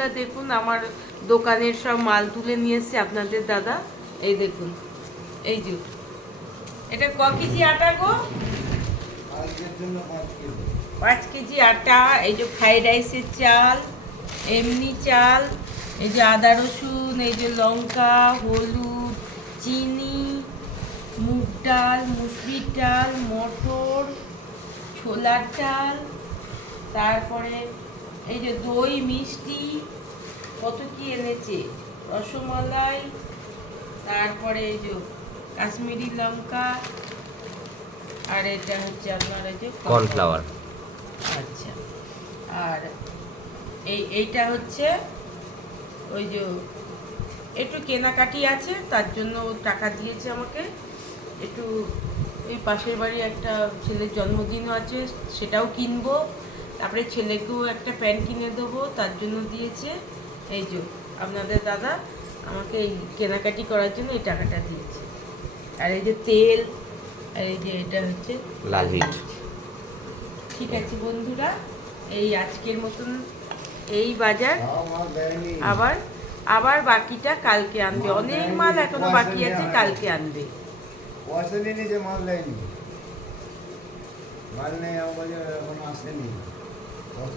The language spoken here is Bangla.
বন্ধুরা দেখুন আমার দোকানের সব মাল তুলে নিয়ে এসেছে আপনাদের দাদা। এই দেখুন, এই যে এটা ক কেজি আটা গো? 5 কেজি আটা। এই যে ফ্রাইড রাইসের চাল, এমনি চাল, এই যে আদা রসুন, এই যে লঙ্কা, হলুদ, চিনি, মুগ ডাল, মুসুরির ডাল, মটর, ছোলার ডাল, তারপরে এই যে দই, মিষ্টি, কত কি এনেছে, রসমালাই, তারপরে এই যে কাশ্মীরি লঙ্কা, আর এটা হচ্ছে আপনার এই যে কর্নফ্লাওয়ার। আচ্ছা, আর এইটা হচ্ছে ওই যে একটু কেনাকাটি আছে, তার জন্য টাকা দিয়েছে আমাকে একটু। ওই পাশের বাড়ি একটা ছেলের জন্মদিন আছে, সেটাও কিনবো। তারপরে ছেলেকেও একটা প্যান্ট কিনে দেবো, তার জন্য দিয়েছে। এই যে আপনাদের দাদা আমাকে এই কেনাকাটি করার জন্য এই টাকাটা দিয়েছে। আর এই যে তেল, আর এই যে এটা হচ্ছে লাল হিট। ঠিক আছে বন্ধুরা, এই আজকের মতন এই বাজার। আবার আবার বাকিটা কালকে আনবে, অনেক মাল এখনো বাকি আছে, কালকে আনবে। পয়সা নিয়ে নিয়েছে, মাল দেয়নি, মাল নেই, আমার এখন আসেনি।